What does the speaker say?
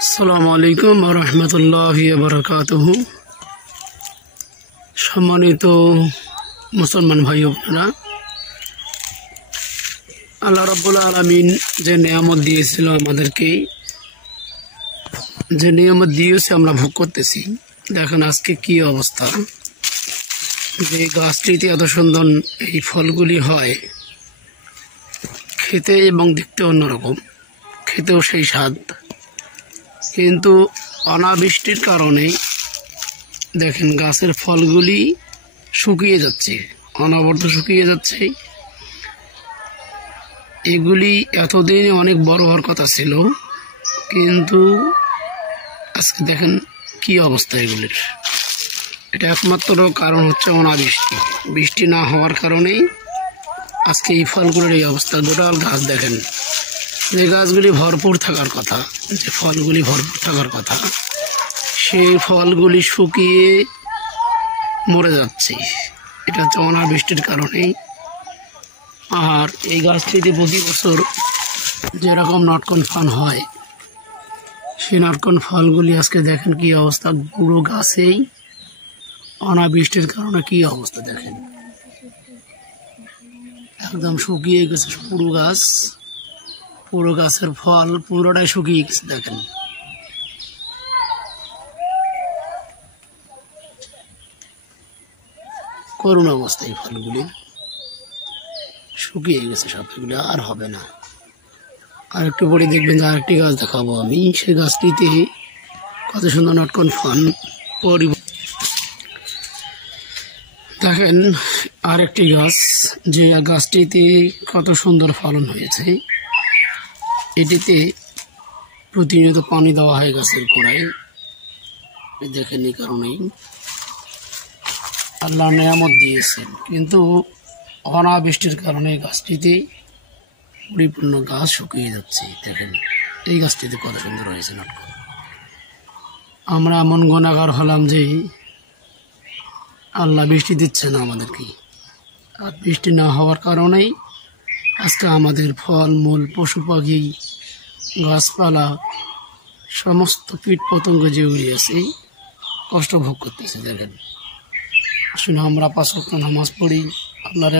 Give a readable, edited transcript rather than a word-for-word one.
আসসালামু আলাইকুম ওয়া রাহমাতুল্লাহি ওয়া বারাকাতুহু। সম্মানিত মুসলমান ভাই ও বোনেরা, আল্লাহ রাব্বুল আলামিন যে নিয়ামত দিয়েছিল আমাদেরকে, যে নিয়ামত দিয়েছে আমরা ভোগ করতেছি। দেখেন আজকে কি অবস্থা, যে গাছটিতে এত সুন্দর এই ফলগুলি হয়, খেতে এবং দেখতে অন্যরকম, খেতেও সেই স্বাদ, কিন্তু অনাবৃষ্টির কারণে দেখেন গাছের ফলগুলি শুকিয়ে যাচ্ছে, অনবরত শুকিয়ে যাচ্ছে। এগুলি এতদিন অনেক বড় হওয়ার কথা ছিল, কিন্তু আজকে দেখেন কি অবস্থা এগুলির। এটা একমাত্র কারণ হচ্ছে অনাবৃষ্টি। বৃষ্টি না হওয়ার কারণেই আজকে এই ফলগুলোর এই অবস্থা। গোটাল গাছ দেখেন, যে গাছগুলি ভরপুর থাকার কথা, যে ফলগুলি ভরপুর থাকার কথা, সেই ফলগুলি শুকিয়ে মরে যাচ্ছে। এটা হচ্ছে অনাবৃষ্টির কারণেই। আর এই গাছটিতে প্রতি বছর যেরকম নটকন ফল হয়, সেই নটকন ফলগুলি আজকে দেখেন কি অবস্থা। পুরো গাছেই অনাবৃষ্টির কারণে কি অবস্থা দেখেন, একদম শুকিয়ে গেছে পুরো গাছ। পুরো গাছের ফল পুরোটাই শুকিয়ে গেছে দেখেন। করুণ অবস্থা, এই ফলগুলি শুকিয়ে গেছে সবগুলো, আর হবে না। আর একটু পরে দেখবেন যে আরেকটি গাছ দেখাবো আমি, সেই গাছটিতে কত সুন্দর নটকন ফল দেখেন। আরেকটি গাছ, যে গাছটিতে কত সুন্দর ফলন হয়েছে, এটিতে প্রতিনিয়ত পানি দেওয়া হয় গাছের গোড়ায়। দেখেন এই কারণেই আল্লাহ নিয়ামত দিয়েছেন, কিন্তু অনাবৃষ্টির কারণে গাছটিতে পরিপূর্ণ গাছ শুকিয়ে যাচ্ছে। দেখেন এই গাছটিতে কত সুন্দর হয়েছে নটকন। আমরা এমন গুনাহগার হলাম যে আল্লাহ বৃষ্টি দিচ্ছে না আমাদেরকে। আর বৃষ্টি না হওয়ার কারণেই আজকে আমাদের ফল মূল, পশু পাখি, গাছপালা, সমস্ত কীট পতঙ্গ যেগুলি আছে কষ্ট ভোগ করতেছে। দেখেন আসলে আমরা 5 ওয়াক্ত নামাজ পড়ি, আল্লাহর